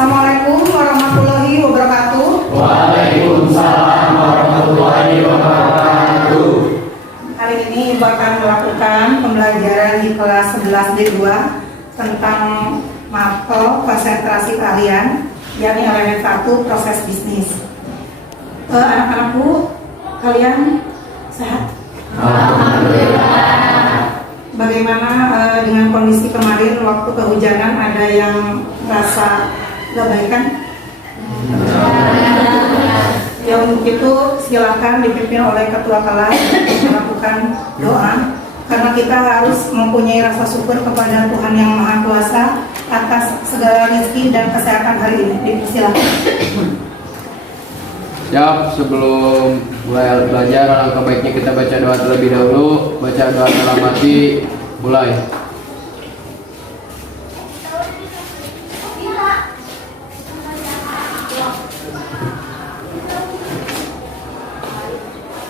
Assalamualaikum warahmatullahi wabarakatuh. Waalaikumsalam warahmatullahi wabarakatuh. Hari ini Ibu akan melakukan pembelajaran di kelas 11D2 tentang mapel konsentrasi keahlian, yakni elemen 1 proses bisnis. Anak-anakku, kalian sehat? Alhamdulillah. Bagaimana dengan kondisi kemarin waktu kehujanan, ada yang merasa gak baik kan? Ya, untuk itu silakan dipimpin oleh ketua kelas melakukan doa, karena kita harus mempunyai rasa syukur kepada Tuhan Yang Maha Kuasa atas segala rezeki dan kesehatan hari ini. Silakan. Siap, sebelum mulai belajar, alangkah baiknya kita baca doa terlebih dahulu. Baca doa dalam hati, mulai.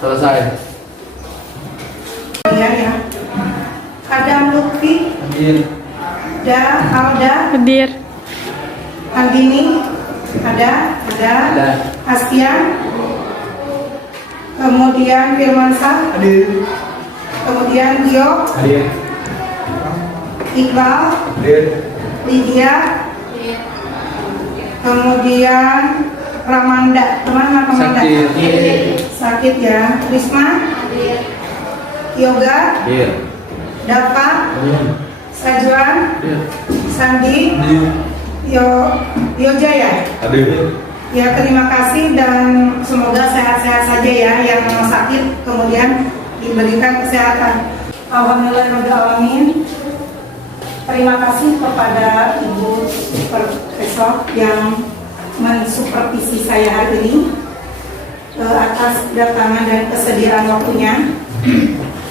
Selesai. Ya. Adam Lutfi, Hadir. Alda, Hadir. Andini, ada. Astian, kemudian Firmansyah, Hadir. kemudian Tio, Hadir. Iqbal, Hadir. Lydia, kemudian Ramanda, teman Ramanda, sakit ya. Risma, Yoga, Hadir. Dava, Sajuan, Sandi, Yojaya. Hadir. Ya, terima kasih dan semoga sehat-sehat saja ya, yang sakit kemudian diberikan kesehatan. Alhamdulillahirrahmanirrahim. Terima kasih kepada Ibu Supervisor yang mensupervisi saya hari ini atas kedatangan dan kesediaan waktunya.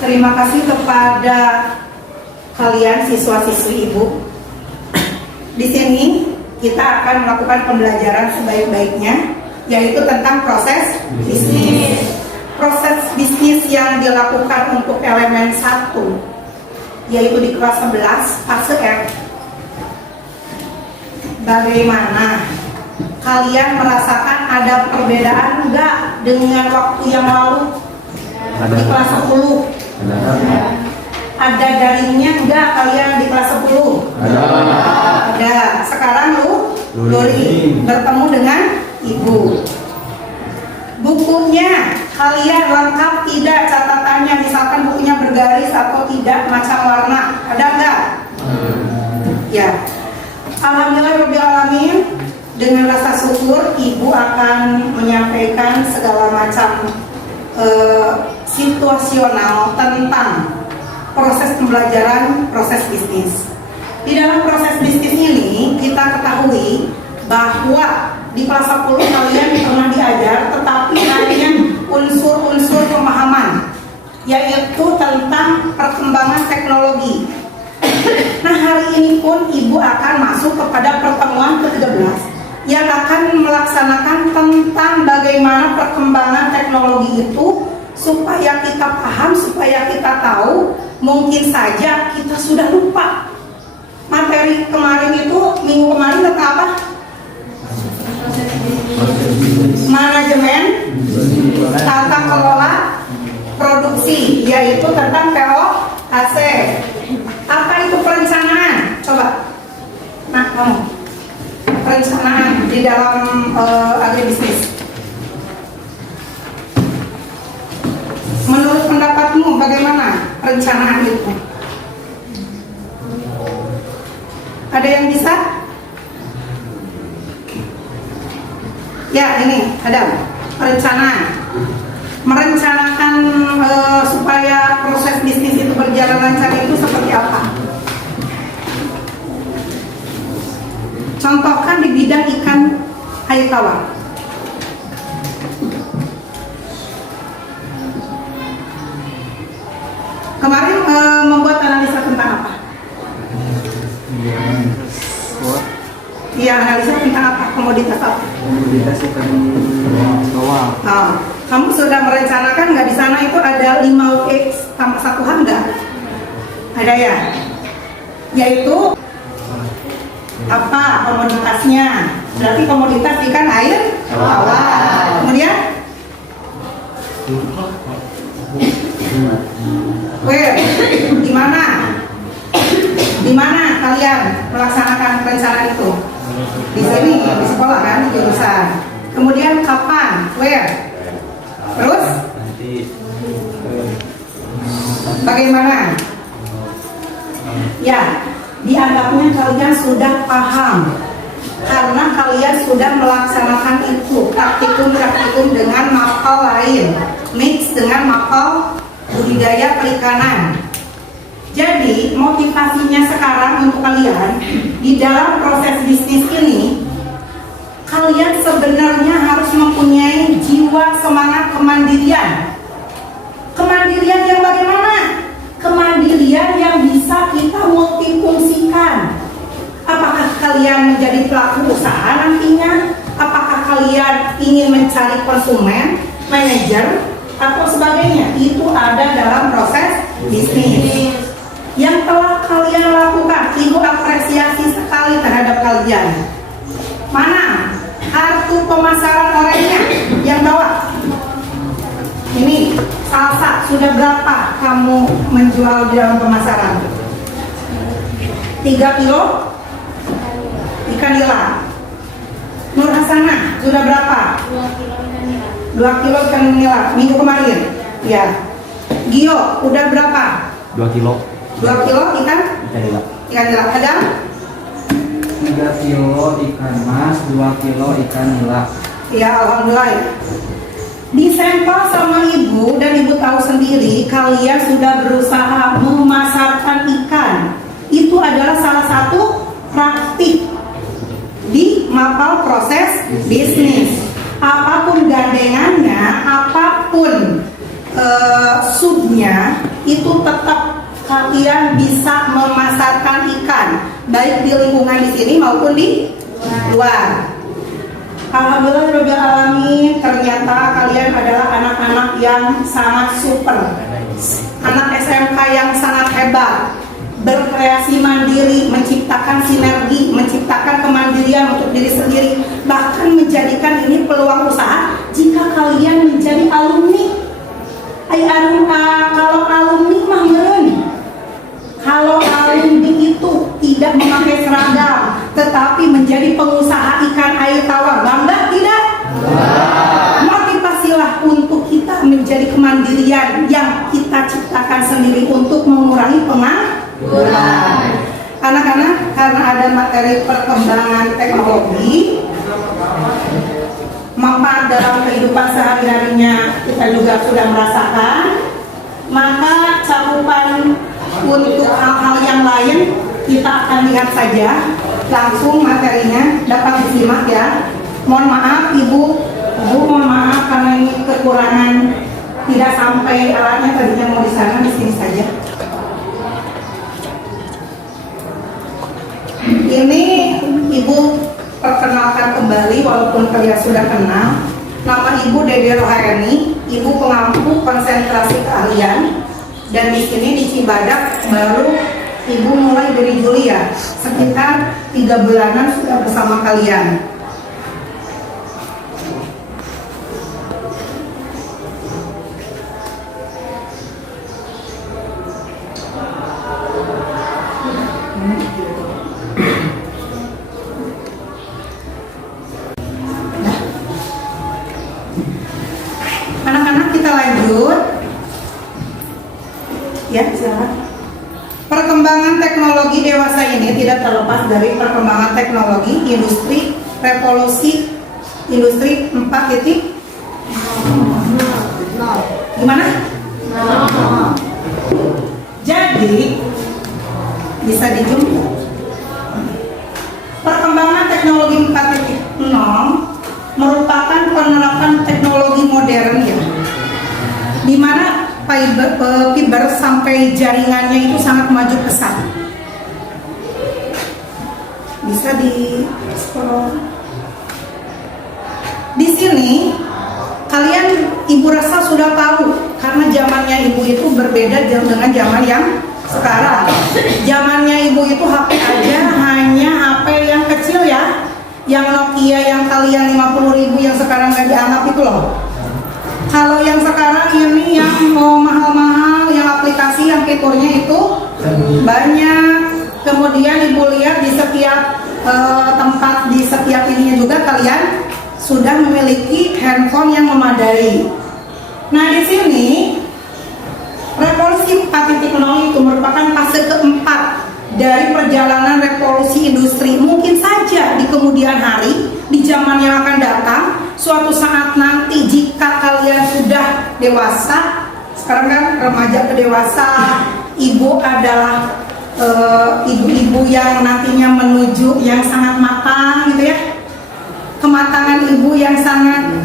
Terima kasih kepada kalian siswa-siswi Ibu. Di sini kita akan melakukan pembelajaran sebaik-baiknya, yaitu tentang proses bisnis. Proses bisnis yang dilakukan untuk elemen 1, yaitu di kelas 11 fase F. Bagaimana? Kalian merasakan ada perbedaan enggak dengan waktu yang lalu? Di kelas 10 ada daringnya enggak kalian di kelas 10? Ada. Sekarang Luri bertemu dengan Ibu. Bukunya kalian lengkap tidak catatannya? Misalkan bukunya bergaris atau tidak, macam warna, ada enggak? Ya. Alhamdulillahirrahmanirrahim. Dengan rasa syukur Ibu akan menyampaikan segala macam situasional tentang proses pembelajaran proses bisnis. Di dalam proses bisnis ini kita ketahui bahwa di kelas 10 kalian pernah diajar, tetapi hanya unsur-unsur pemahaman, yaitu tentang perkembangan teknologi. Nah, hari ini pun Ibu akan masuk kepada pertemuan ke-13 yang akan melaksanakan tentang bagaimana perkembangan teknologi itu, supaya kita paham, supaya kita tahu. Mungkin saja kita sudah lupa materi kemarin itu, minggu kemarin tentang apa? Manajemen tata kelola produksi, yaitu tentang POAC. Apa itu perencanaan? Coba. Nah, kamu perencanaan di dalam agribisnis. Menurut pendapatmu bagaimana perencanaan itu? Ada yang bisa? Ya, ini ada perencanaan. Merencanakan supaya proses bisnis itu berjalan lancar itu seperti apa? Contohkan di bidang ikan air tawar. Kemarin membuat analisa tentang apa? Iya, analisa tentang apa? Komoditas apa? Komoditas ikan bawah. Kamu sudah merencanakan nggak di sana itu ada 5X tambah 1H nggak? Ada ya? Yaitu apa komoditasnya, berarti komoditas ikan air tawar. Kemudian where, di mana? Di mana kalian melaksanakan rencana itu? Di sini, di sekolah kan, di jurusan. Kemudian kapan? Where? Terus? Bagaimana? Ya, dianggapnya kalian sudah paham karena kalian sudah melaksanakan itu praktikum dengan mapel lain, mix dengan mapel budidaya perikanan. Jadi motivasinya sekarang untuk kalian di dalam proses bisnis ini, kalian sebenarnya harus mempunyai jiwa semangat kemandirian. Kemandirian yang bagaimana? Kemandirian yang bisa kita multifungsikan. Apakah kalian menjadi pelaku usaha nantinya? Apakah kalian ingin mencari konsumen, manajer, atau sebagainya? Itu ada dalam proses bisnis yang telah kalian lakukan. Ibu apresiasi sekali terhadap kalian. Mana kartu pemasaran orangnya yang bawa? Ini salsa, sudah berapa kamu menjual di dalam pemasaran? 3 kilo ikan nila. Nur Hasanah, sudah berapa? 2 kilo ikan nila minggu kemarin. Ya. Gio, udah berapa? 2 kilo 2 kilo ikan nila. ikan nila. Kadang 3 kilo ikan mas, 2 kilo ikan nila. ya, alhamdulillah ya. Di sampel sama ibu dan ibu tahu sendiri kalian sudah berusaha memasarkan ikan. Itu adalah salah satu praktik di mapel proses bisnis. Apapun gandengannya, apapun subnya, itu tetap kalian bisa memasarkan ikan, baik di lingkungan di sini maupun di luar. Alhamdulillah Rabbil Alamin, ternyata kalian adalah anak-anak yang sangat super, anak SMK yang sangat hebat, berkreasi mandiri, menciptakan sinergi, menciptakan kemandirian untuk diri sendiri, bahkan menjadikan ini peluang usaha jika kalian menjadi alumni. Kalau alumni mah meren. Kalau alumni itu tidak memakai seragam, tetapi menjadi pengusaha ikan air tawar, bangga tidak? Motivasilah untuk kita menjadi kemandirian yang kita ciptakan sendiri untuk mengurangi pengangguran. Anak-anak, karena ada materi perkembangan teknologi, manfaat dalam kehidupan sehari-harinya kita juga sudah merasakan, maka cakupan untuk hal-hal yang lain kita akan lihat saja langsung materinya, dapat disimak ya. Mohon maaf ibu mohon maaf karena ini kekurangan, tidak sampai alatnya, tadinya mau di sana, di sini saja. Ini ibu perkenalkan kembali walaupun kalian sudah kenal. Nama ibu Dede Rohayani, ibu pengampu konsentrasi keahlian. Dan di sini di Cibadak baru ibu mulai dari Juli ya, sekitar 3 bulanan sudah bersama kalian. Anak-anak kita lanjut. Ya, silakan. Perkembangan teknologi dewasa ini tidak terlepas dari perkembangan teknologi industri revolusi industri 4.0. Gimana? Jadi bisa dijumpai perkembangan teknologi 4.0 merupakan penerapan teknologi modern ya, di mana fiber sampai jaringannya itu sangat maju pesat. Bisa di scroll. Di sini kalian ibu rasa sudah tahu karena zamannya ibu itu berbeda dengan zaman yang sekarang. Zamannya ibu itu HP aja hanya HP yang kecil ya, Yang Nokia yang kalian 50.000 yang sekarang nggak dianggap itu loh. Kalau yang sekarang ini yang mahal-mahal, yang aplikasi, yang fiturnya itu banyak. Kemudian ibu lihat di setiap tempat, di setiap ininya juga kalian sudah memiliki handphone yang memadai. Nah di sini revolusi 4.0 itu merupakan fase keempat dari perjalanan revolusi industri. Mungkin saja di kemudian hari, di zaman yang akan datang, suatu saat nanti jika kalian sudah dewasa, sekarang kan remaja ke dewasa, ibu adalah ibu-ibu yang nantinya menuju yang sangat matang gitu ya. Kematangan ibu yang sangat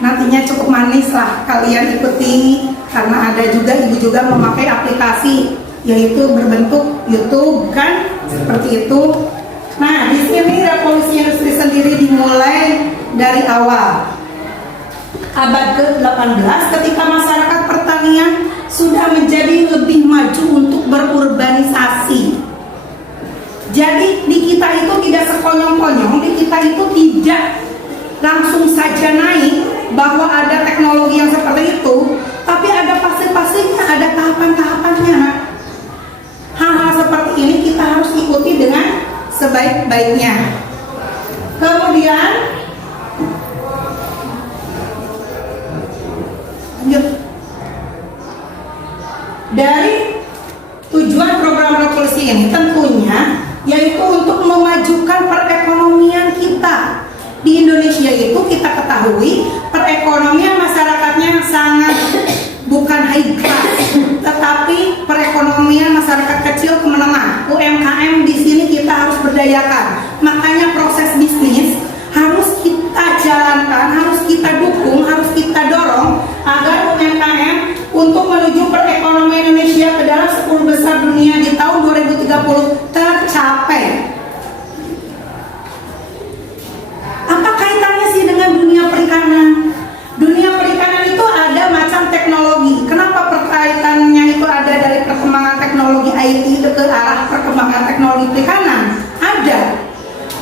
nantinya cukup manis lah kalian ikuti, karena ada juga ibu juga memakai aplikasi yaitu berbentuk YouTube kan, seperti itu. Nah di sini revolusi industri sendiri dimulai dari awal abad ke-18 ketika masyarakat pertanian sudah menjadi lebih maju untuk berurbanisasi. Jadi di kita itu tidak sekonyong-konyong, di kita itu tidak langsung saja naik bahwa ada teknologi yang seperti itu, tapi ada fase-fasenya, ada tahapan-tahapannya. Hal-hal seperti ini kita harus ikuti dengan sebaik-baiknya. Kemudian lanjut. Dari tujuan program revolusi ini tentunya yaitu untuk memajukan perekonomian kita. Di Indonesia itu kita ketahui perekonomian masyarakatnya sangat bukan high class, tetapi perekonomian masyarakat kecil ke menengah. UMKM di sini kita harus berdayakan. Makanya proses bisnis harus kita jalankan, harus kita dukung, harus kita dorong agar UMKM untuk menuju perekonomian Indonesia ke dalam 10 besar dunia di tahun 2030 tercapai. Apa kaitannya sih dengan dunia perikanan? Dunia perikanan itu ada macam teknologi. Kenapa perkaitannya itu ada dari perkembangan teknologi IT ke arah perkembangan teknologi perikanan? Ada.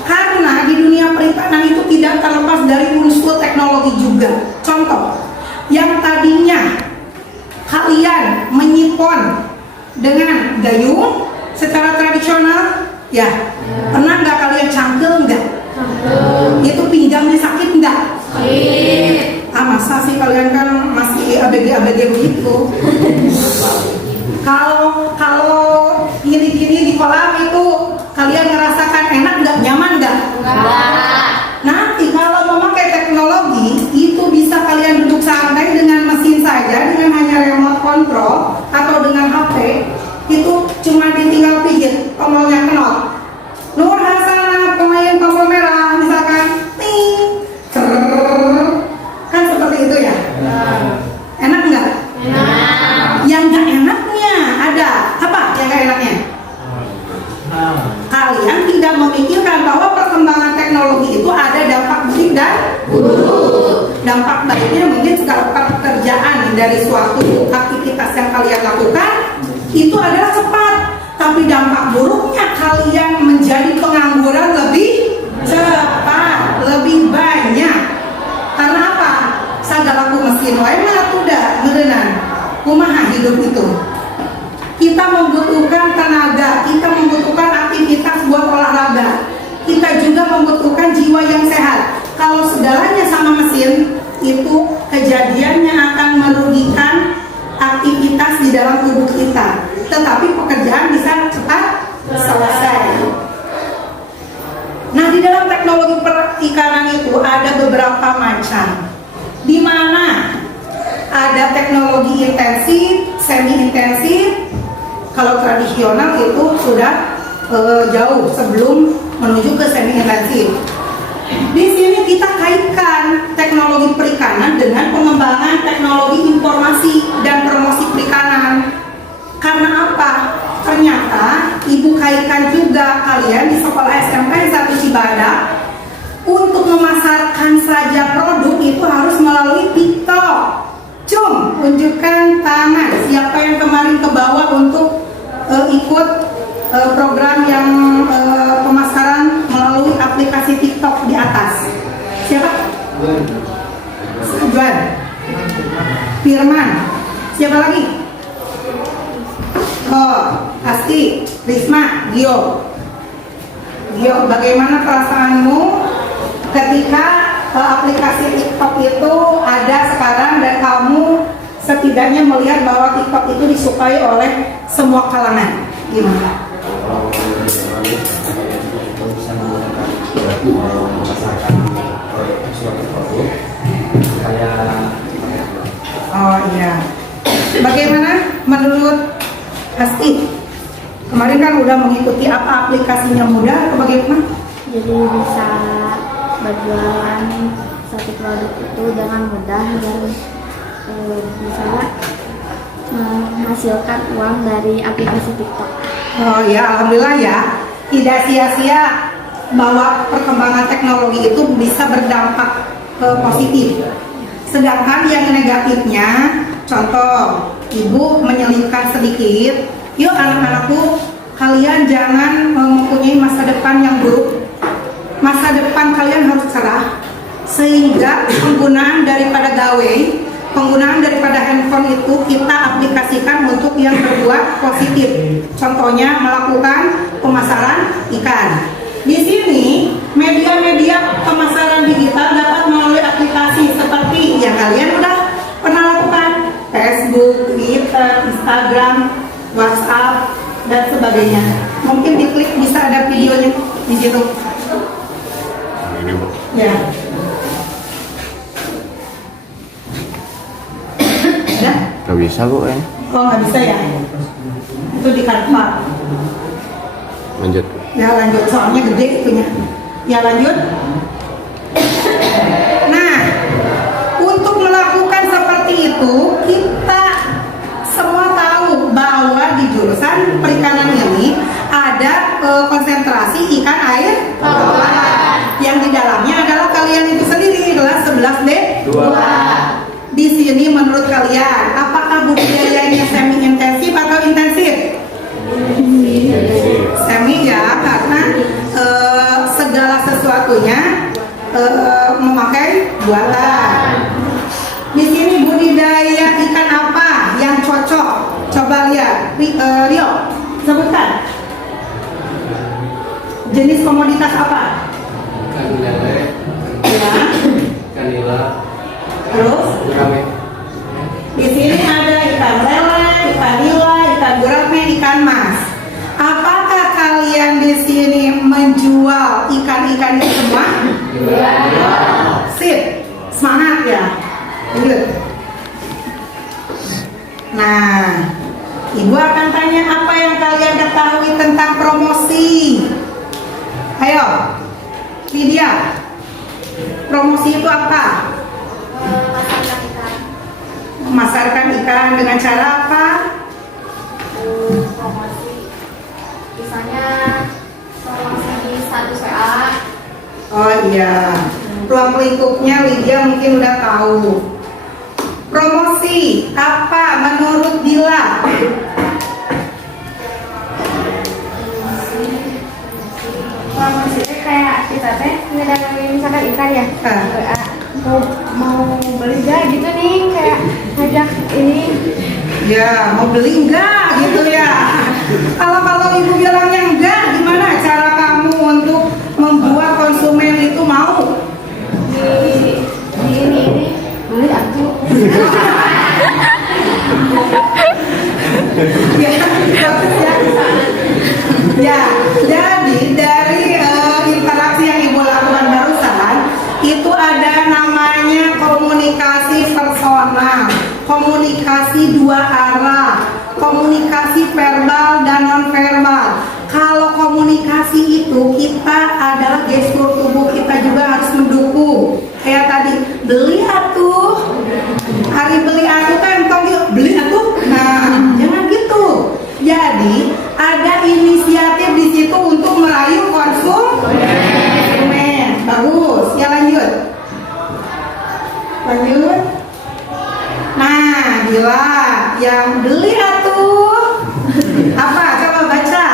Karena di dunia perikanan itu tidak terlepas dari unsur teknologi juga. Contoh, yang tadinya kalian menyipon dengan gayung secara tradisional, ya pernah nggak kalian cangkel nggak? Itu pinggangnya sakit nggak? Masa sih kalian kan masih ABG begitu. Kalau gini-gini di kolam itu kalian ngerasakan enak nggak, nyaman nggak? Nanti kalau memakai teknologi itu bisa kalian duduk santai dengan mesin saja, dengan hanya remote control atau dengan HP, itu cuma ditinggal pijit tombolnya kenot. Nur Hasanah pemain tombol merah misalkan, ting, kan seperti itu ya. Enak nggak? Yang nggak enaknya ada apa? Yang nggak enaknya? Kalian tidak memikirkan bahwa perkembangan teknologi itu ada dampak baik dan buruk. Dampak baiknya mungkin segala pekerjaan dari suatu aktivitas yang kalian lakukan itu adalah cepat, tapi dampak buruknya kalian menjadi pengangguran lebih cepat, lebih banyak. Karena apa? Sagala laku mesin wae mah udah ngerenang. Kumaha hidup itu? Kita membutuhkan tenaga, kita membutuhkan aktivitas buat olahraga, kita juga membutuhkan jiwa yang sehat. Kalau segalanya sama mesin, itu kejadiannya akan merugikan aktivitas di dalam tubuh kita. Tetapi pekerjaan bisa cepat selesai. Nah, di dalam teknologi perikanan itu ada beberapa macam, di mana ada teknologi intensif, semi intensif. Kalau tradisional itu sudah jauh sebelum menuju ke semi intensif. Di sini kita kaitkan teknologi perikanan dengan pengembangan teknologi informasi dan promosi perikanan. Karena apa? Ternyata ibu kaitkan juga kalian di sekolah SMK 1 Cibadak untuk memasarkan saja produk itu harus melalui TikTok. Cung, tunjukkan tangan siapa yang kemarin ke bawah untuk ikut program yang pemasaran melalui aplikasi aplikasi TikTok di atas? Siapa? Juan, Firman, siapa lagi? Oh, Asti, Risma, Gio. Gio, bagaimana perasaanmu ketika aplikasi TikTok itu ada sekarang dan kamu setidaknya melihat bahwa TikTok itu disukai oleh semua kalangan? Gimana? Bisa memasarkan suatu produk kayak Oh iya. Bagaimana menurut Asti? Kemarin kan udah mengikuti apa aplikasinya mudah atau bagaimana? Jadi bisa berjualan satu produk itu dengan mudah dan bisa menghasilkan uang dari aplikasi TikTok. Oh ya, alhamdulillah ya. Tidak sia-sia bahwa perkembangan teknologi itu bisa berdampak positif. Sedangkan yang negatifnya, contoh, ibu menyelipkan sedikit, yuk anak-anakku, kalian jangan mempunyai masa depan yang buruk. Masa depan kalian harus cerah, sehingga penggunaan daripada gawai, penggunaan daripada handphone itu kita aplikasikan untuk yang berbuat positif. Contohnya melakukan pemasaran ikan. Di sini media-media pemasaran digital dapat melalui aplikasi seperti yang kalian udah pernah lakukan, Facebook, Twitter, Instagram, WhatsApp dan sebagainya. Mungkin diklik bisa ada videonya di situ. Ya. Udah? Gak bisa bu ya. Oh nggak bisa ya? Itu di Canva. Lanjut. Ya lanjut, soalnya gede itunya. Ya lanjut. Nah, untuk melakukan seperti itu kita semua tahu bahwa di jurusan perikanan ini ada konsentrasi ikan air tawar yang di dalamnya adalah kalian itu sendiri adalah 11D2. Di sini menurut kalian apakah budidayanya semi intensif atau intensif? Semi ya, karena segala sesuatunya memakai buatan. Di sini budidaya ikan apa yang cocok? Coba lihat, Rio, sebutkan. Jenis komoditas apa? Ikan lele, Ya. ikan nila, Terus gurame. di sini ada ikan lele, ikan nila, ikan gurame, ikan mas. Apakah kalian di sini menjual ikan-ikan itu semua? Iya. Sip, semangat ya. Lanjut. Nah, ibu akan tanya apa yang kalian ketahui tentang promosi. Ayo, Lydia. Promosi itu apa? Memasarkan ikan dengan cara apa? Promosi, misalnya promosi di status WA. Oh iya, ruang lingkupnya Lydia mungkin udah tahu. Promosi apa menurut Dila? Promosi itu kayak kita teh ngedatangi misalkan ikan ya, WA mau beli gak gitu nih, kayak ngajak ini. Ya, mau beli enggak gitu ya. Kalau ibu bilangnya enggak, gimana cara kamu untuk membuat konsumen itu mau? Di ini beli aku. Ya, bagus ya. Ya, jadi dari interaksi yang ibu lakukan barusan itu ada namanya komunikasi personal, komunikasi dua arah, komunikasi verbal dan non verbal. Kalau komunikasi itu kita adalah gestur tubuh kita juga harus mendukung. Kayak tadi, beli atuh. Hari beli atuh kan tong yuk beli atuh. Nah, jangan gitu. Jadi ada inisiatif di situ untuk merayu konsumen. Bagus. Ya lanjut. Lanjut. Nah, Dila yang beli atuh. Apa? Coba baca.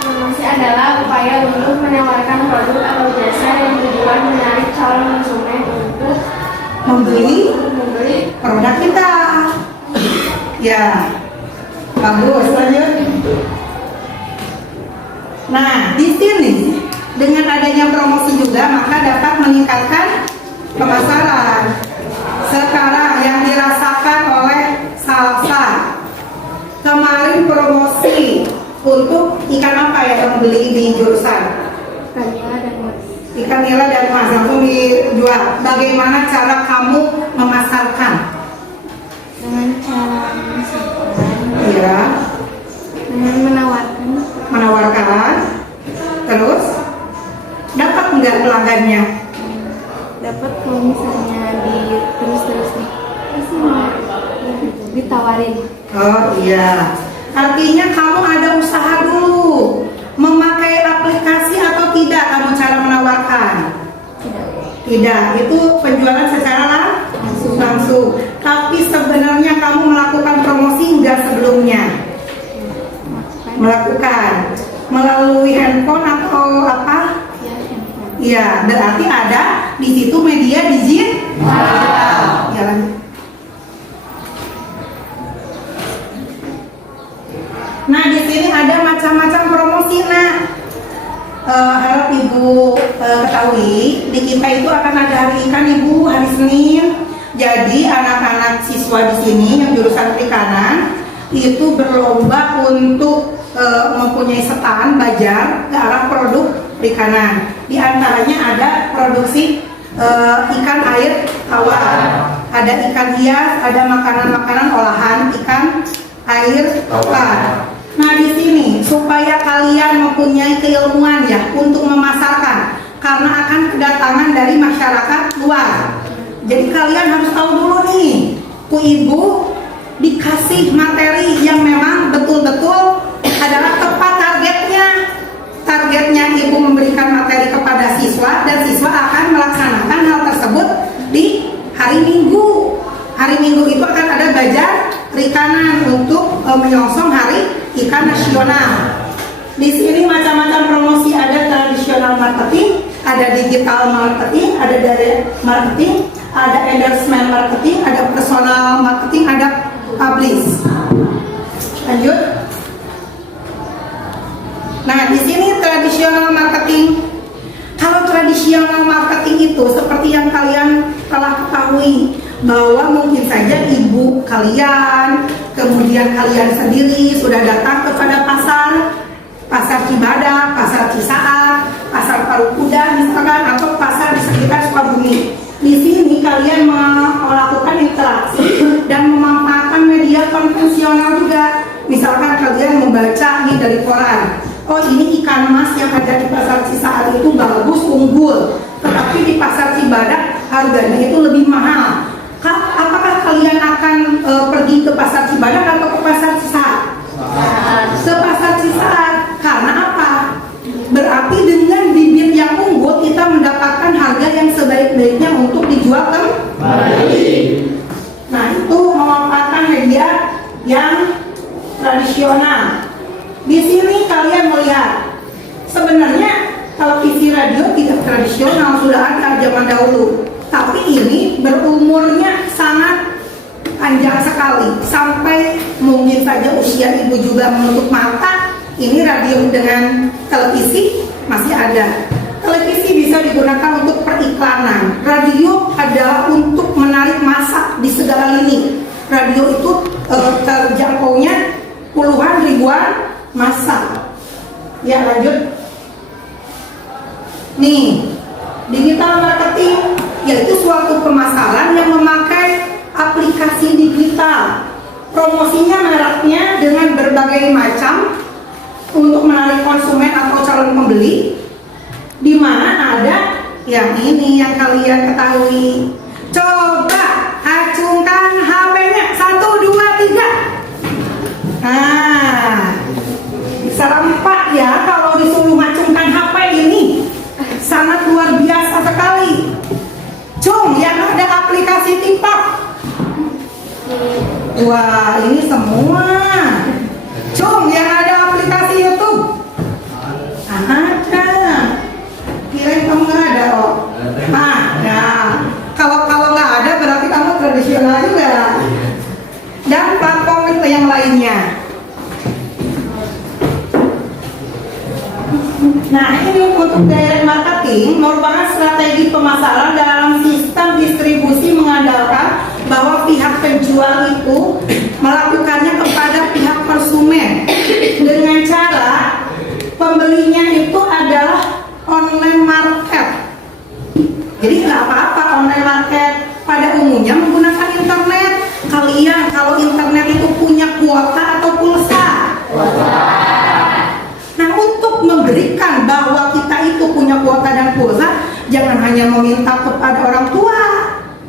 Promosi adalah upaya untuk menawarkan produk produk atau jasa yang tujuan menarik calon konsumen untuk membeli produk kita. Ya, bagus. Lanjut. Nah, di sini dengan adanya promosi juga maka dapat meningkatkan pemasaran. Sekarang yang dirasakan oleh Salsa, kemarin promosi untuk ikan apa ya yang beli di jurusan? Tanya dan Mas. Ikan nila dan mas langsung dijual. Bagaimana cara kamu memasarkan? Dengan cara memasarkan, Ya, dengan menawarkan. Terus dapat nggak pelanggannya? dapat kalau misalnya terus nih pasti mau ditawarin. Oh iya, artinya kamu ada usaha dulu. Memakai aplikasi atau tidak kamu cara menawarkan? Tidak, itu penjualan secara langsung. Tapi sebenarnya kamu melakukan promosi enggak sebelumnya? Melakukan melalui handphone atau apa? Iya, berarti ada di situ media digital. Ya, lanjut. Nah, di sini ada macam-macam promosi. Nah, harap Ibu ketahui di kita itu akan ada hari ikan Ibu, hari Senin. Jadi anak-anak siswa di sini yang jurusan perikanan itu berlomba untuk mempunyai stand bajar ke arah produk perikanan. Di antaranya ada produksi ikan air tawar, ada ikan hias, ada makanan-makanan olahan ikan air tawar. Nah, di sini supaya kalian mempunyai keilmuan ya untuk memasarkan, karena akan kedatangan dari masyarakat luar. Jadi kalian harus tahu dulu nih, ku Ibu dikasih materi yang memang betul-betul adalah tepat targetnya. Targetnya Ibu memberikan materi kepada siswa dan siswa akan melaksanakan hal tersebut di hari Minggu. Hari Minggu itu akan ada bajar perikanan untuk menyongsong Hari Ikan Nasional. Di sini macam-macam promosi, ada tradisional marketing, ada digital marketing, ada dari marketing, ada endorsement marketing, ada personal marketing, ada publish. Lanjut. Nah, di sini tradisional marketing. Kalau tradisional marketing itu seperti yang kalian telah ketahui bahwa mungkin saja ibu kalian, kemudian kalian sendiri sudah datang kepada pasar Cibadak, pasar Cisaat, pasar Parukuda misalkan, atau pasar di sekitar Sukabumi. Di sini kalian melakukan interaksi dan memanfaatkan media konvensional juga. Misalkan kalian membaca nih dari koran, oh ini ikan mas yang ada di pasar Cisaat itu bagus, unggul, tetapi di pasar Cibadak harganya itu lebih mahal. Apakah kalian akan pergi ke pasar Cibadak atau ke pasar Cisaat? Ke pasar Cisaat. Karena apa? Berarti dengan bibit yang unggul kita mendapatkan harga yang sebaik-baiknya untuk dijual kembali. Nah, itu memanfaatkan media yang tradisional. Di sini kalian melihat sebenarnya televisi radio tidak tradisional, sudah ada zaman dahulu. Tapi ini berumurnya sangat panjang sekali, sampai mungkin saja usia ibu juga menutup mata. Ini radio dengan televisi masih ada. Televisi bisa digunakan untuk periklanan. Radio adalah untuk menarik massa di segala lini. Radio itu terjangkaunya puluhan ribuan massa. Ya, lanjut. Nih, digital marketing yaitu suatu pemasaran yang memakai aplikasi digital. Promosinya mereknya dengan berbagai macam untuk menarik konsumen atau calon pembeli, di mana ada yang ini yang kalian ketahui. Coba acungkan HP-nya 1, 2, 3. Nah, serempak ya kalau disuruh acungkan HP ini, sangat luar biasa sekali. Cung, yang ada aplikasi TikTok. Wah, ini semua. Cung, yang ada aplikasi YouTube. Ada. Nah, ini untuk direct marketing merupakan strategi pemasaran dalam sistem distribusi mengandalkan bahwa pihak penjual itu melakukannya kepada pihak konsumen dengan cara pembelinya itu adalah online market. Jadi nggak apa-apa online market, pada umumnya menggunakan internet. Kalian kalau internet itu punya kuota atau pulsa? Nah, untuk memberikan bahwa kita itu punya kuota dan pulsa, jangan hanya meminta kepada orang tua.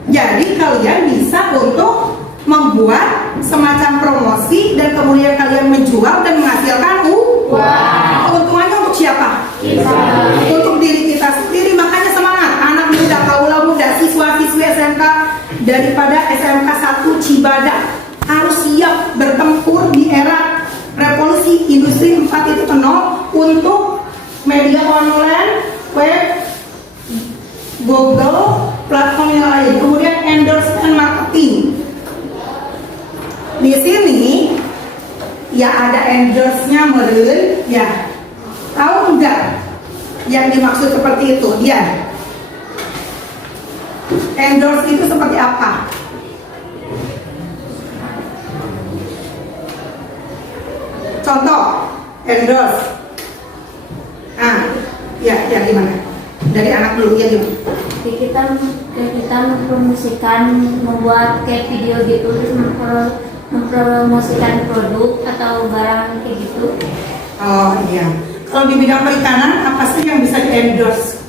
Jadi kalian bisa untuk membuat semacam promosi dan kemudian kalian menjual dan menghasilkan uang. Keuntungannya untuk siapa? Untuk diri kita sendiri. Makanya semangat anak muda, kaula muda, siswa-siswi SMK daripada SMK 1 Cibadak harus siap bertempur di era revolusi industri 4.0 untuk media online, web, Google, platform yang lain. Kemudian endorsement marketing. Di sini ya ada endorse-nya meren, ya. Tahu enggak yang dimaksud seperti itu? Ya. Endorse itu seperti apa? Contoh, endorse. Ya gimana? Dari anak dulu ya gimana? Kita mempromosikan, membuat kayak video gitu, terus mempromosikan produk atau barang kayak gitu. Oh iya. Kalau di bidang perikanan apa sih yang bisa di endorse?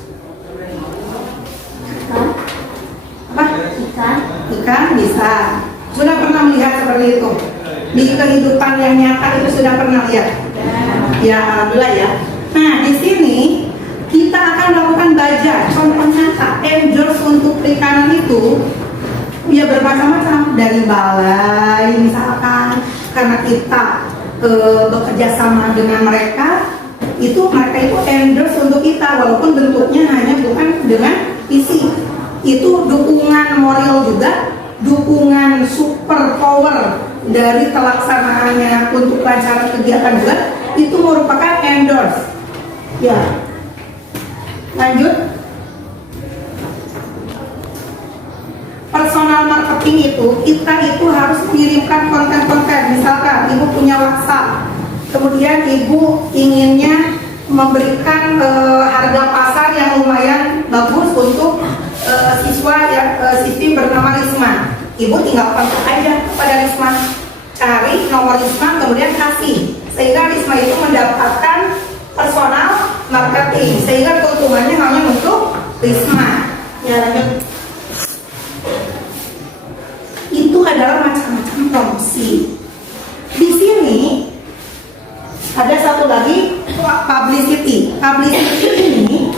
Ikan bisa. Sudah pernah melihat seperti itu? Di kehidupan yang nyata itu sudah pernah lihat? Ya, alhamdulillah ya. Nah, di sini kita akan melakukan baja. Contoh nyata endorse untuk perikanan itu ya bermacam-macam, dari balai misalkan, karena kita bekerja sama dengan mereka itu endorse untuk kita walaupun bentuknya hanya bukan dengan isi. Itu dukungan moral juga, dukungan super power dari pelaksanaannya untuk kelancaran kegiatan juga, itu merupakan endorse. Ya, lanjut. Personal marketing itu kita itu harus mengirimkan konten-konten. Misalkan ibu punya WhatsApp, kemudian ibu inginnya memberikan harga pasar yang lumayan bagus untuk siswi bernama Risma. Ibu tinggal kontak aja kepada Risma, cari nomor Risma, kemudian kasih, sehingga Risma itu mendapatkan personal marketing, sehingga keuntungannya hanya untuk Risma. Ya, lanjut. Itu adalah macam-macam promosi. Di sini ada satu lagi, publicity. Publicity ini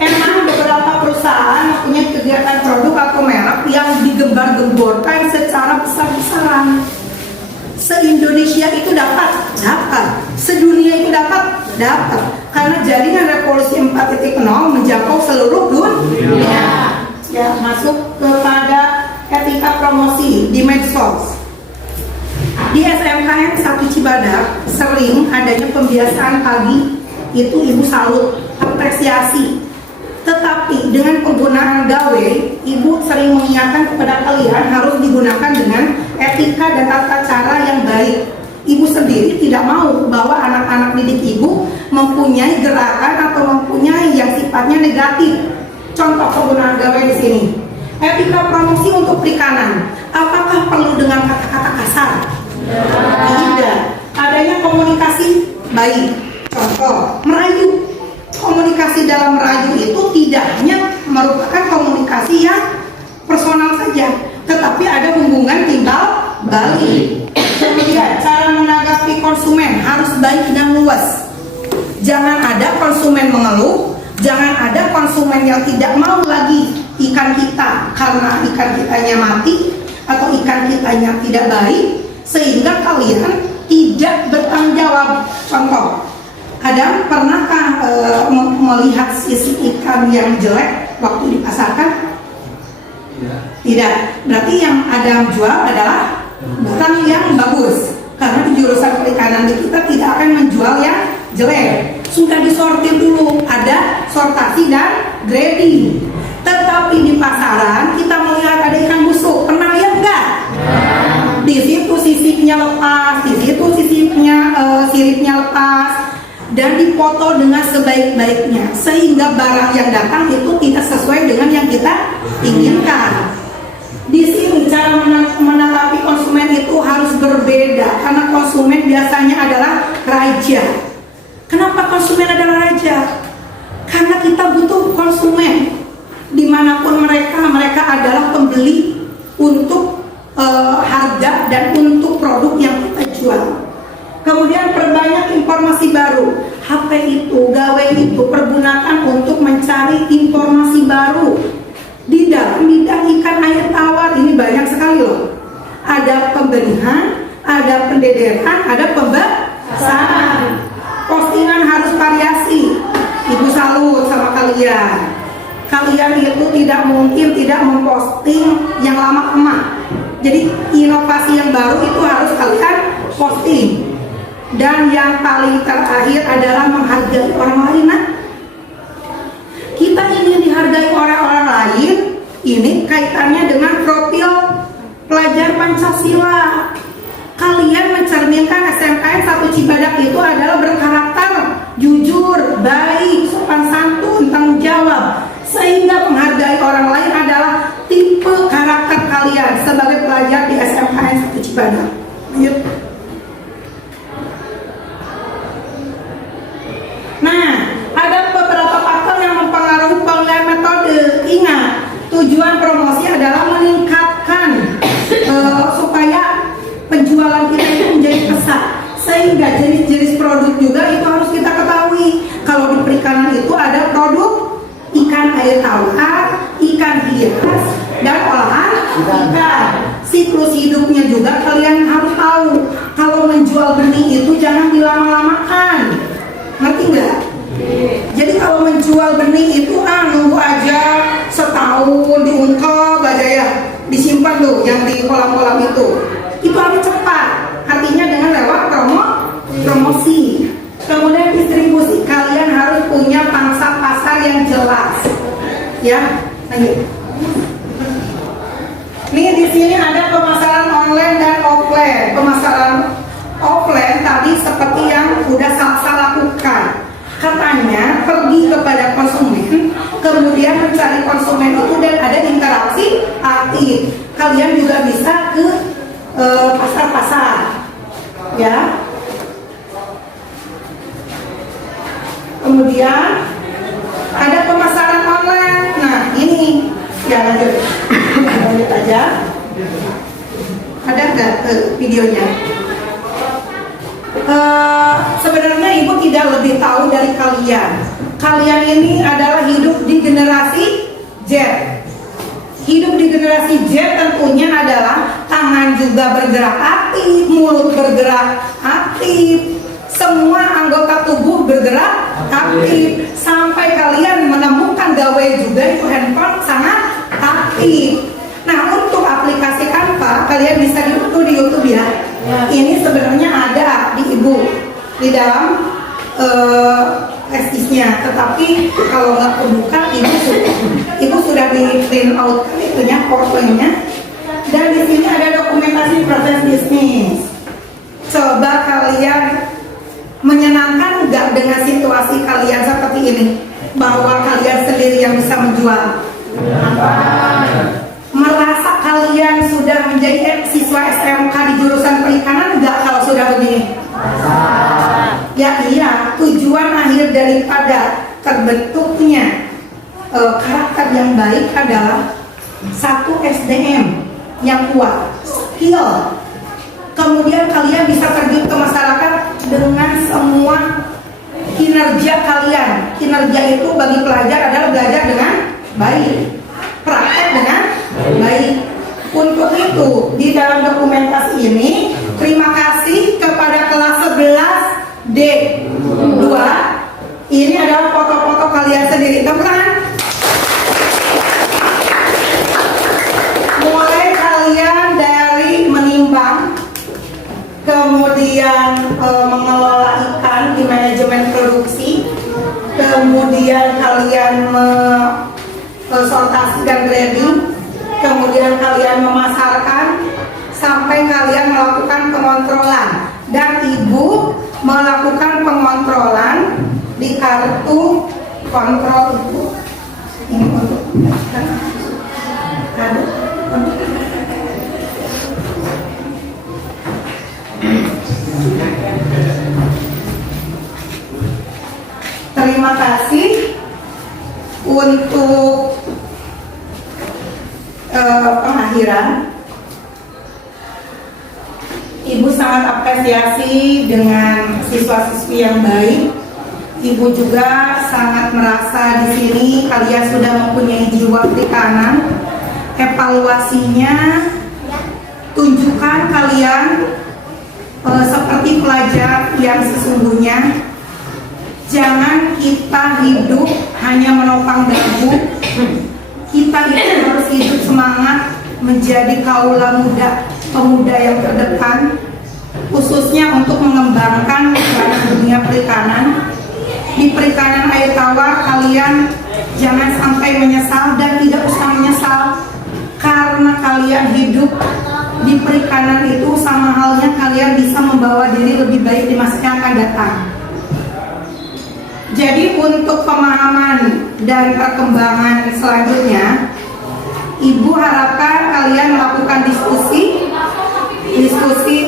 emang beberapa perusahaan punya kegiatan produk atau merek yang digembar-gemborkan secara besar-besaran. Se-Indonesia itu dapat, sedunia itu dapat. Karena jaringan revolusi 4.0 menjangkau seluruh dunia. Ya, masuk kepada etika promosi di medsos. Di SMKN 1 Cibadak sering adanya pembiasaan pagi, itu ibu salut, apresiasi. Tetapi dengan penggunaan gawe, ibu sering mengingatkan kepada kalian harus digunakan dengan etika dan tata cara yang baik. Ibu sendiri tidak mau bahwa anak-anak didik ibu mempunyai gerakan atau mempunyai yang sifatnya negatif. Contoh penggunaan gawe di sini. Etika promosi untuk perikanan, apakah perlu dengan kata-kata kasar? Tidak. Adanya komunikasi baik. Contoh, merayu. Komunikasi dalam merayu itu tidak hanya merupakan komunikasi yang personal saja, tetapi ada hubungan timbal balik. Kemudian cara menanggapi konsumen harus baik dan luas. Jangan ada konsumen mengeluh, jangan ada konsumen yang tidak mau lagi ikan kita karena ikan kitanya mati atau ikan kitanya tidak baik, sehingga kalian tidak bertanggung jawab. Contoh, Adam pernahkah melihat sisi ikan yang jelek waktu dipasarkan? Tidak. Berarti yang Adam jual adalah bukan yang bagus, karena di jurusan perikanan di kita tidak akan menjual yang jelek. sudah disortir dulu, ada sortasi dan grading. Tetapi di pasaran kita melihat ada ikan busuk, pernah lihat nggak? Di situ sisipnya lepas, di situ siripnya lepas, dan dipoto dengan sebaik-baiknya, sehingga barang yang datang itu tidak sesuai dengan yang kita inginkan. Di sini cara menanggapi konsumen itu harus berbeda, karena konsumen biasanya adalah raja. Kenapa konsumen adalah raja? Karena kita butuh konsumen dimanapun mereka adalah pembeli untuk harga dan untuk produk yang kita jual. Kemudian perbanyak informasi baru. HP itu, gawai itu pergunakan untuk mencari informasi baru. Di dalam bidang ikan air tawar ini banyak sekali loh. Ada pembenihan, ada pendederan, ada pembesaran. Postingan harus variasi. Ibu salut sama kalian. Kalian itu tidak mungkin tidak memposting yang lama. Jadi inovasi yang baru itu harus kalian posting. Dan yang paling terakhir adalah menghargai orang lain. Nah, kita ingin dihargai orang-orang lain. Ini kaitannya dengan profil pelajar Pancasila. Kalian mencerminkan SMKN 1 Cibadak itu adalah berkarakter jujur, baik, sopan santun, tanggung jawab. Sehingga menghargai orang lain adalah tipe karakter kalian sebagai pelajar di SMKN 1 Cibadak. Yuk. Nah, ada beberapa faktor yang mempengaruhi pemilihan metode. Ingat, tujuan promosi adalah meningkatkan supaya penjualan kita itu menjadi pesat, sehingga jenis-jenis produk juga itu harus kita ketahui. Kalau di perikanan itu ada produk ikan air tawar, ikan hias, dan olahan ikan. Siklus hidupnya juga kalian harus tahu. Kalau menjual benih itu jangan dilama-lamakan. Ngerti nggak? Jadi kalau menjual benih itu nunggu aja setahun diungkap aja ya, disimpan tuh yang di kolam-kolam itu harus cepat. Artinya dengan lewat promosi. Kemudian distribusi, kalian harus punya pangsa pasar yang jelas. Ya, lanjut. Nih di sini ada pemasaran online dan offline. Pemasaran offline tadi seperti yang udah saya lakukan. Katanya pergi kepada konsumen, kemudian mencari konsumen itu dan ada interaksi aktif. Kalian juga bisa ke pasar-pasar, ya. Kemudian ada pemasaran online. Nah ini, ya lanjut aja. Ada nggak videonya? Sebenarnya ibu tidak lebih tahu dari kalian. Kalian ini adalah hidup di generasi Z. Hidup di generasi Z tentunya adalah tangan juga bergerak aktif, mulut bergerak aktif, semua anggota tubuh bergerak aktif. Sampai kalian menemukan gawai juga itu handphone sangat aktif. Nah, untuk aplikasi Canva kalian bisa di YouTube ya. Ini sebenarnya ada di ibu di dalam SIS-nya, tetapi kalau nggak kebuka ibu sudah di print out itunya, fotonya. Dan di sini ada dokumentasi proses bisnis. Coba kalian menyenangkan nggak dengan situasi kalian seperti ini, bahwa kalian sendiri yang bisa menjual? Merasa kalian sudah menjadi siswa SMK di jurusan perikanan nggak kalau sudah begini? Ya iya, tujuan akhir daripada terbentuknya karakter yang baik adalah satu SDM yang kuat, skill. Kemudian kalian bisa terjun ke masyarakat dengan semua kinerja kalian. Kinerja itu bagi pelajar adalah belajar dengan baik, praktek dengan baik. Untuk itu di dalam dokumentasi ini, terima kasih kepada kelas 11 D2. Ini adalah foto-foto kalian sendiri, teman-teman. Mulai kalian dari menimbang, kemudian mengelola ikan di manajemen produksi, konsultasi dan grading, kemudian kalian memasarkan, sampai kalian melakukan pengontrolan. Dan ibu melakukan pengontrolan di kartu kontrol ibu. Ini untuk terima kasih untuk pengakhiran. Ibu sangat apresiasi dengan siswa-siswi yang baik. Ibu juga sangat merasa di sini kalian sudah mempunyai jiwa perikanan. Evaluasinya tunjukkan kalian seperti pelajar yang sesungguhnya. Jangan kita hidup hanya menopang dagu. Kita itu harus hidup semangat menjadi kaula muda, pemuda yang terdepan, khususnya untuk mengembangkan dunia perikanan. Di perikanan air tawar kalian jangan sampai menyesal, dan tidak usah menyesal karena kalian hidup di perikanan itu sama halnya kalian bisa membawa diri lebih baik di masa yang akan datang. Jadi untuk pemahaman dan perkembangan selanjutnya, Ibu harapkan kalian melakukan diskusi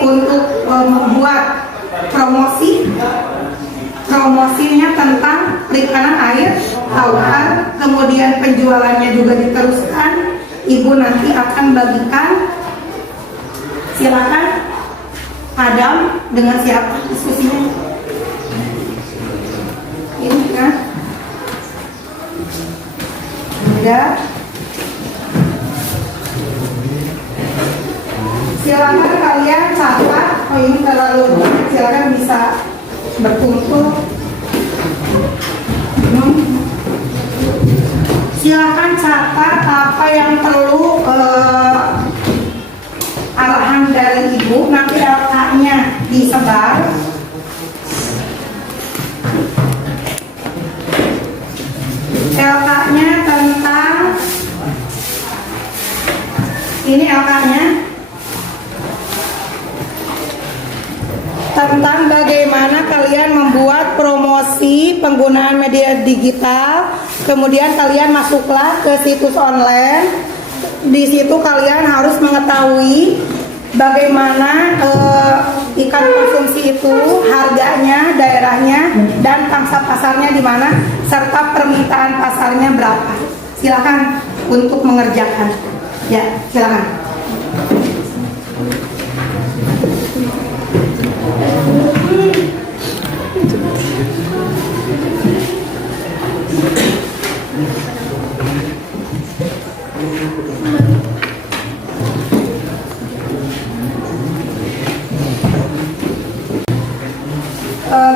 untuk membuat promosinya tentang perikanan air tawar, kemudian penjualannya juga diteruskan. Ibu nanti akan bagikan. Silakan Adam, dengan siapa diskusinya? Ini kan udah. Silakan kalian catat. Oh ini terlalu banyak, silakan bisa berkumpul. Silakan catat apa yang perlu arahan dari ibu. Nanti LK-nya disebar. LK-nya tentang ini LK-nya tentang bagaimana kalian membuat promosi penggunaan media digital. Kemudian kalian masuklah ke situs online. Di situ kalian harus mengetahui bagaimana ikan konsumsi itu, harganya, daerahnya, dan pangsa pasarnya di mana, serta permintaan pasarnya berapa. Silakan untuk mengerjakan. Ya, silakan.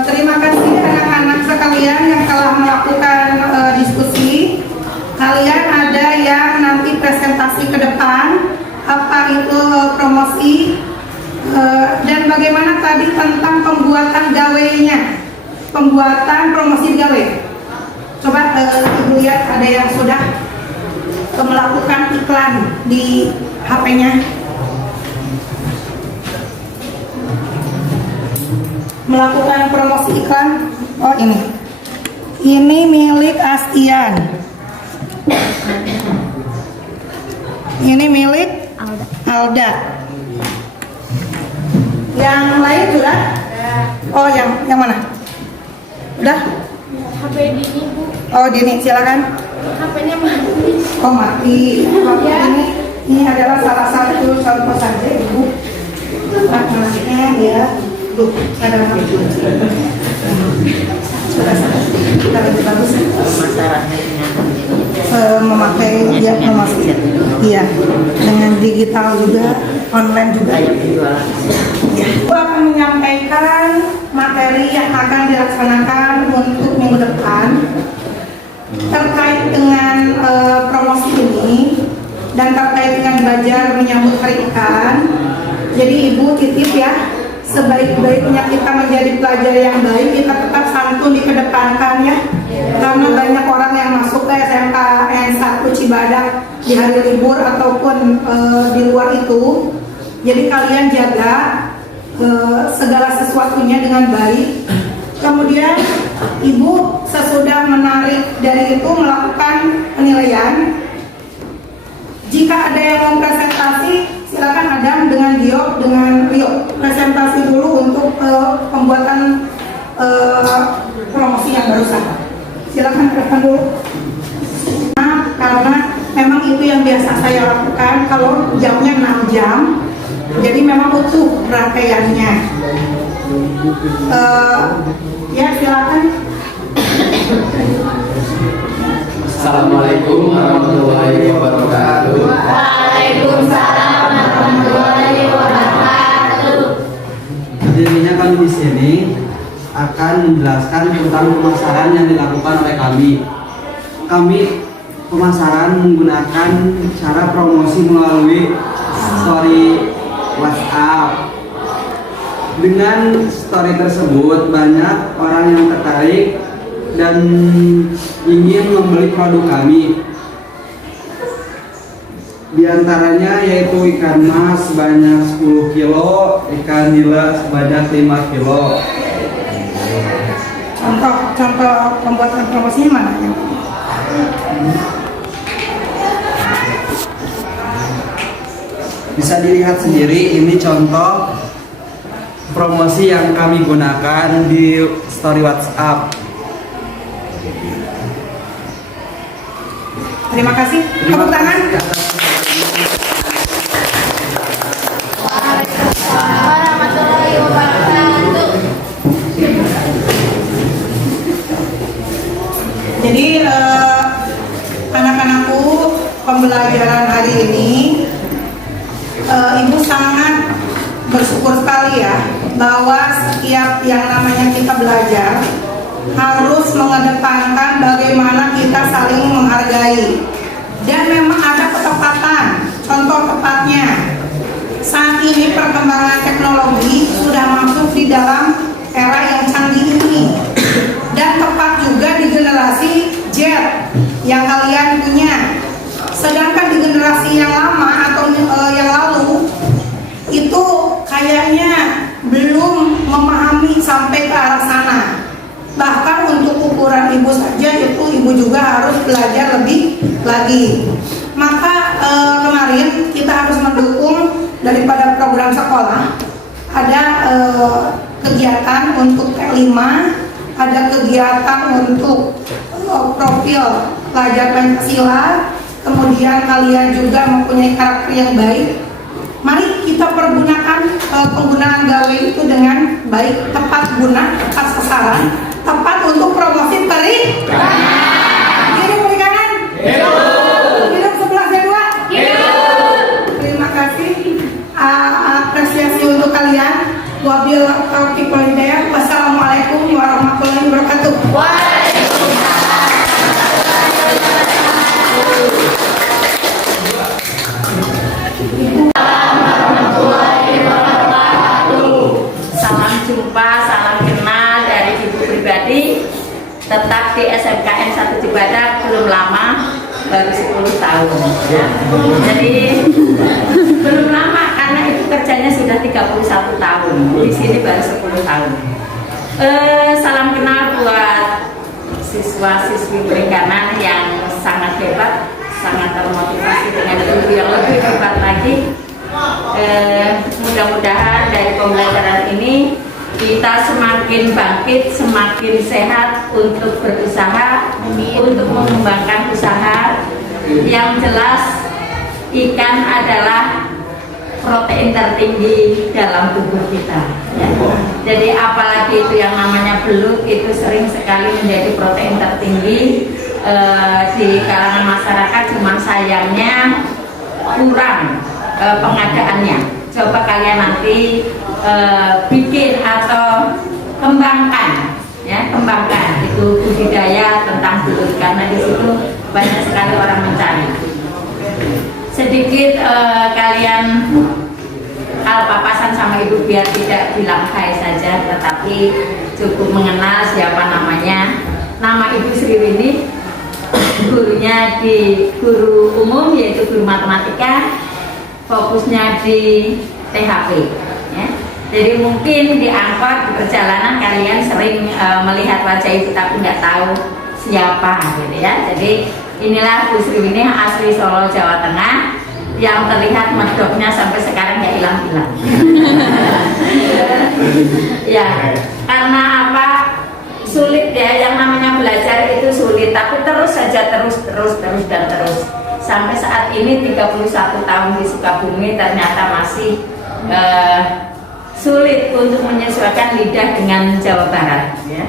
Terima kasih anak-anak sekalian yang telah melakukan diskusi. Kalian ada yang nanti presentasi ke depan, apa itu promosi, dan bagaimana tadi tentang pembuatan gawainya, pembuatan promosi gawe. Coba ibu lihat ada yang sudah melakukan iklan di HP-nya. Melakukan promosi iklan. Oh ini milik Astian, ini milik Alda. Yang lain sudah? Oh yang mana? Udah? HP Dini Bu. Oh Dini, silakan. HP-nya mati. Oh mati. Ya. Ini adalah salah satu contoh saja ibu. Anaknya ya. Duh, ada apa? Sudah lebih bagus. Memakai dia promosi. Iya, dengan digital juga, online juga. Ya. Aku akan menyampaikan materi yang akan dilaksanakan untuk minggu depan terkait dengan promosi ini dan terkait dengan belajar menyambut hari ikan. Jadi ibu titip ya sebaik-baiknya kita menjadi pelajar yang baik, kita tetap santun dikedepankan ya. Karena banyak orang yang masuk ke SMK N1 Cibadak di hari libur ataupun di luar itu. Jadi kalian jaga segala sesuatunya dengan baik. Kemudian ibu sesudah menarik dari itu melakukan penilaian. Jika ada yang mau presentasi, silakan Adam dengan Dio, dengan Rio presentasi dulu untuk pembuatan promosi yang barusan. Silakan rekam dulu. Nah, karena memang itu yang biasa saya lakukan. Kalau jamnya 6 jam, jadi memang utuh rangkaiannya. Ya silakan. Assalamualaikum warahmatullahi wabarakatuh. Waalaikumsalam warahmatullahi wabarakatuh. Jadinya kami di sini akan menjelaskan tentang pemasaran yang dilakukan oleh kami. Kami pemasaran menggunakan cara promosi melalui story WhatsApp. Dengan story tersebut banyak orang yang tertarik dan ingin membeli produk kami. Di antaranya yaitu ikan mas sebanyak 10 kilo, ikan nila sebanyak 5 kilo. Contoh pembuatan promosinya mana ya? Bisa dilihat sendiri, ini contoh promosi yang kami gunakan di story WhatsApp. Terima kasih. Tepuk tangan. Warahmatullahi wabarakatuh. Jadi anak-anakku, pembelajaran hari ini Ibu sangat bersyukur sekali ya bahwa setiap yang namanya kita belajar harus mengedepankan bagaimana kita saling menghargai, dan memang ada ketepatan. Contoh tepatnya, saat ini perkembangan teknologi sudah masuk di dalam era yang canggih ini, dan tepat juga di generasi Z yang kalian punya. Sedangkan di generasi yang lama atau yang lalu itu kayaknya belum memahami sampai ke arah sana. Bahkan untuk ukuran ibu saja itu ibu juga harus belajar lebih lagi. Maka kemarin kita harus mendukung daripada program sekolah. Ada kegiatan untuk T5, ada kegiatan untuk profil pelajar Pancasila. Kemudian kalian juga mempunyai karakter yang baik. Mari kita pergunakan penggunaan gawe itu dengan baik, tepat guna, tepat sasaran, tepat untuk promosi perikanan. Hidup perikanan. Hidup 11 2. Terima kasih. Apresiasi untuk kalian. Wabil taufiq wal hidayah. Wassalamualaikum warahmatullahi wabarakatuh. Salam jumpa, salam kenal dari ibu pribadi. Tetap di SMKN 1 Cibadak, belum lama, baru 10 tahun. Jadi belum lama karena itu kerjanya sudah 31 tahun. Di sini baru 10 tahun. Salam kenal buat siswa-siswi perikanan yang sangat hebat, sangat termotivasi dengan ilmu yang lebih hebat lagi. Mudah-mudahan dari pembelajaran ini kita semakin bangkit, semakin sehat untuk berusaha, untuk mengembangkan usaha. Yang jelas ikan adalah protein tertinggi dalam tubuh kita ya. Jadi apalagi itu yang namanya belut, itu sering sekali menjadi protein tertinggi di kalangan masyarakat. Cuma sayangnya kurang pengadaannya. Coba kalian nanti bikin atau kembangkan ya, kembangkan itu budidaya tentang belut, karena di situ banyak sekali orang mencari. Sedikit kalian hal papasan sama ibu biar tidak bilang hai saja, tetapi cukup mengenal siapa namanya. Nama ibu Sriwini, gurunya di guru umum yaitu guru matematika, fokusnya di THP. Ya. Jadi mungkin di angkot, di perjalanan kalian sering melihat wajah ibu tapi nggak tahu siapa gitu ya. Jadi inilah Bu Sriwini asli Solo, Jawa Tengah, yang terlihat medoknya sampai sekarang nggak hilang-hilang. Ya, karena apa? Sulit ya, yang namanya belajar itu sulit, tapi terus saja terus sampai saat ini 31 tahun di Sukabumi ternyata masih sulit untuk menyesuaikan lidah dengan Jawa Barat ya.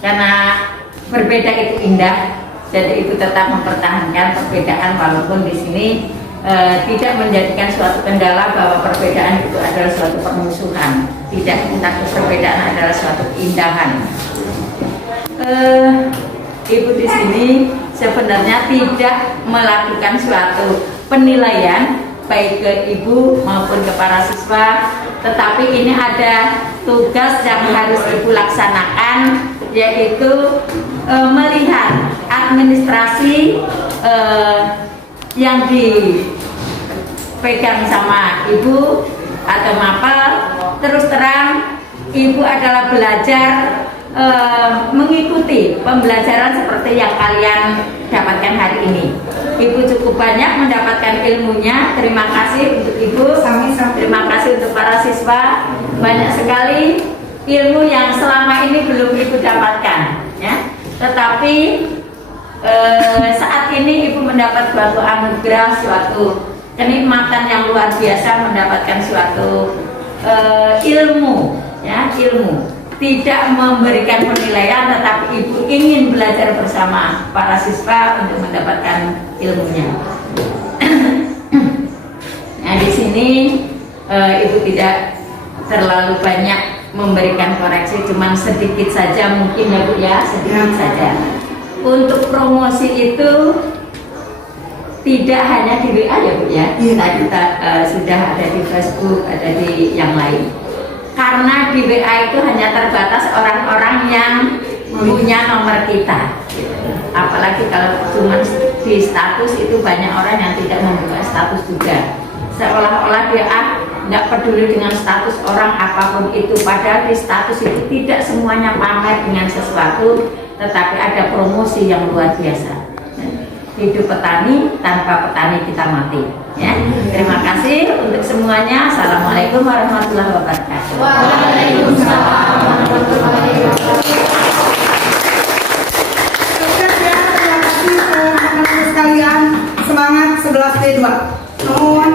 Karena berbeda itu indah, jadi itu tetap mempertahankan perbedaan walaupun di sini tidak menjadikan suatu kendala bahwa perbedaan itu adalah suatu permusuhan. Tidak, tetapi perbedaan adalah suatu keindahan. Ibu di sini sebenarnya tidak melakukan suatu penilaian baik ke ibu maupun ke para siswa, tetapi ini ada tugas yang harus ibu laksanakan, yaitu melihat administrasi yang dipegang sama ibu atau mapel. Terus terang ibu adalah belajar mengikuti pembelajaran seperti yang kalian dapatkan hari ini. Ibu cukup banyak mendapatkan ilmunya. Terima kasih untuk ibu. Terima kasih untuk para siswa. Banyak sekali ilmu yang selama ini belum ibu dapatkan ya. Tetapi saat ini ibu mendapat suatu anugerah, suatu kenikmatan yang luar biasa, mendapatkan suatu ilmu ya, ilmu. Tidak memberikan penilaian, tetapi ibu ingin belajar bersama para siswa untuk mendapatkan ilmunya. Nah, di sini ibu tidak terlalu banyak memberikan koreksi, cuman sedikit saja mungkin ya Bu ya, sedikit saja. Untuk promosi itu tidak hanya di WA ya Bu ya, kita sudah ada di Facebook, ada di yang lain. Karena di WA itu hanya terbatas orang-orang yang punya nomor kita. Apalagi kalau cuma di status itu banyak orang yang tidak membuka status juga. Seolah-olah dia nggak peduli dengan status orang apapun itu. Padahal di status itu tidak semuanya pamer dengan sesuatu, tetapi ada promosi yang luar biasa. Hidup petani, tanpa petani kita mati. Ya, terima kasih untuk semuanya. Assalamualaikum warahmatullahi wabarakatuh. Waalaikumsalam warahmatullahi wabarakatuh. Sukses ya, terima kasih teman-teman sekalian. Semangat 11D2. Nuhun.